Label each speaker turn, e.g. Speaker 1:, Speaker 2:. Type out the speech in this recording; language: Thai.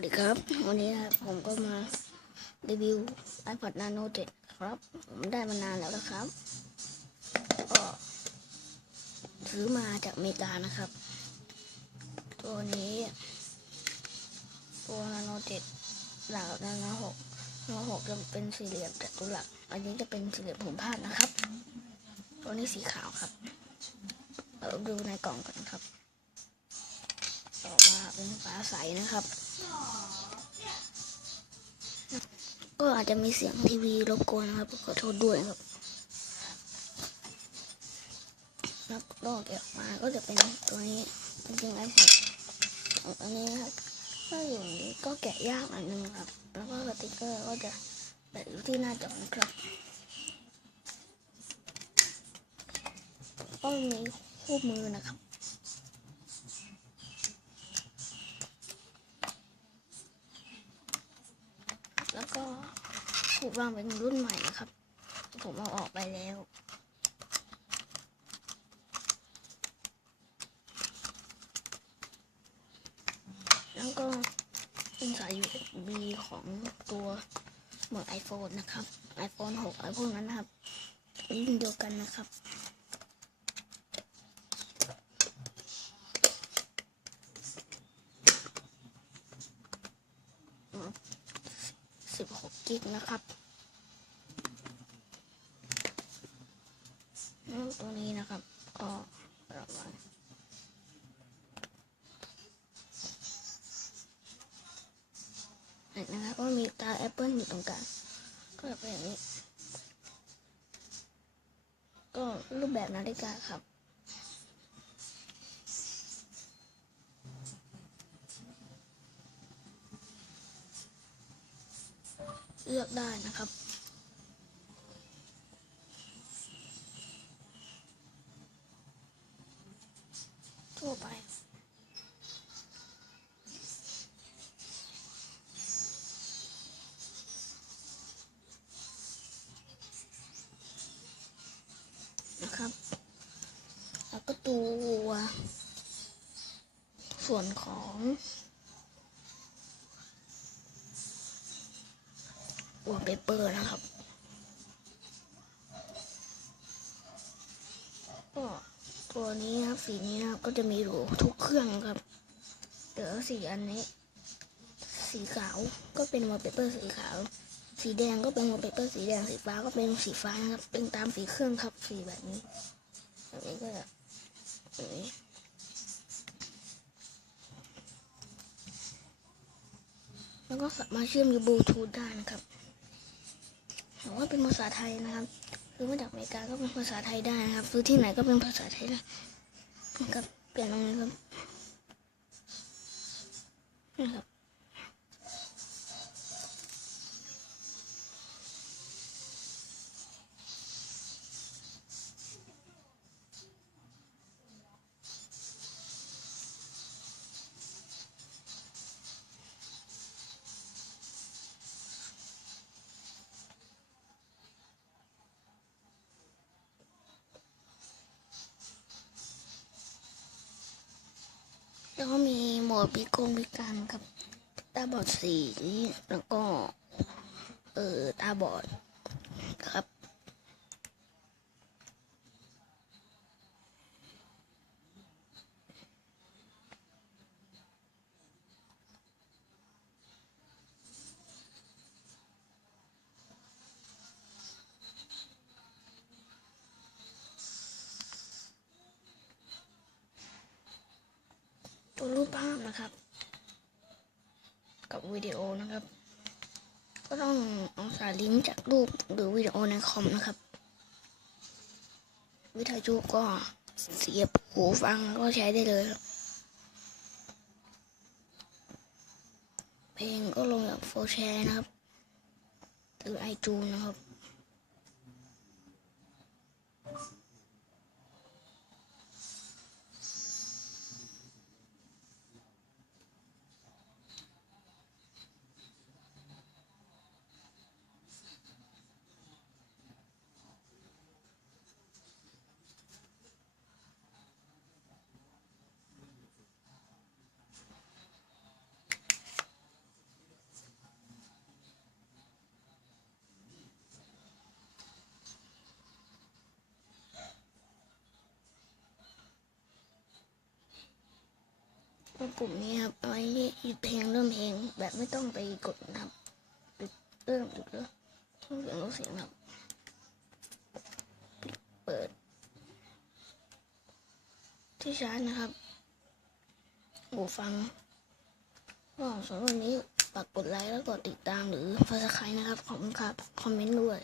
Speaker 1: วัสดีครับ วันนี้ครับผมก็มารีวิว iPod Nano 7 ครับ ผมได้มานานแล้วนะครับ ก็ซื้อมาจากอเมริกานะครับ ตัวนี้ ตัว Nano 7หลัก Nano 6 Nano 6จะเป็นสี่เหลี่ยมจัตุรัสอันนี้จะเป็นสี่เหลี่ยมผมพาดนะครับ ตัวนี้สีขาวครับเราดูในกล่องกันครับต่อมาเป็นฟ้าใสนะครับ ก็อาจจะมีเสียงทีวีรบกวนนะครับ ขอโทษด้วยครับแล้วก็เก็บมาก็จะเป็นตัวนี้จริงๆไอแพดของตัวนี้นะครับก็อยู่นี้ก็แกะยากอันหนึงครับ แล้วก็สติกเกอร์ก็จะแปะอยู่ที่หน้าจอนะครับก็มีคู่มือนะครับ แล้ว ก็ถูกวางเป็นรุ่นใหม่นะครับ ผมเอาออกไปแล้วแล้วก็เป็นสาย USB ของตัวเหมือน iPhone นะครับ iPhone 6อะไรพวกนั้นนะครับรุ่นเดียวกันนะครับ กิกนะครับแล้วตัวนี้นะครับ ก็ประมาณนะครับก็มีตาแอปเปิลอยู่ตรงกลางก็เป็นอย่างนี้ ก็รูปแบบนาฬิกาครับ เลือกได้นะครับทั่วไปนะครับ แล้วก็ตัวส่วนของ วอลเปเปอร์นะครับก็ตัวนี้ครับสีนี้ครับก็จะมีอยู่ทุกเครื่องครับเดี๋ยวสีอันนี้ สีขาวก็เป็นวอลเปเปอร์สีขาว สีแดงก็เป็นวอลเปเปอร์สีแดงสีฟ้าก็เป็นสีฟ้านะครับ เป็นตามสีเครื่องครับสีแบบนี้แบบนี้ก็จะแบบนี้แล้วก็สามารถเชื่อมกับบลูทูธได้นะครับ ว่าเป็นภาษาไทยนะครับคือมาจากอเมริกาก็เป็นภาษาไทยได้นะครับ ซื้อที่ไหนก็เป็นภาษาไทยได้นะครับเปลี่ยนตรงนี้ครับนะครับ แล้วก็มีโหมดพิกงพิการครับ ตาบอดสีแล้วก็ เออตาบอดครับ ตัวรูปภาพนะครับ กับวิดีโอนะครับ ก็ต้องเอาสายลิงก์จากรูปหรือวิดีโอในคอมนะครับ วิทยุก็เสียบหูฟังก็ใช้ได้เลยเพลงก็ลงจากโฟร์แชร์นะครับหรือไอจูนนะครับ ก็กลุ่มนี้ครับเอาไว้หยุดเพลงเริ่มเพลงแบบไม่ต้องไปกดนะครับปิดเริ่มปิดเริ่มต้องเสียงลดเสียงครับเปิด ที่ชาร์จนะครับหูฟังก็สำหรับวันนี้ฝากกดไลค์แล้วกดติดตามหรือฟังสไครนะครับขอบคุณครับ คอมเมนต์ด้วย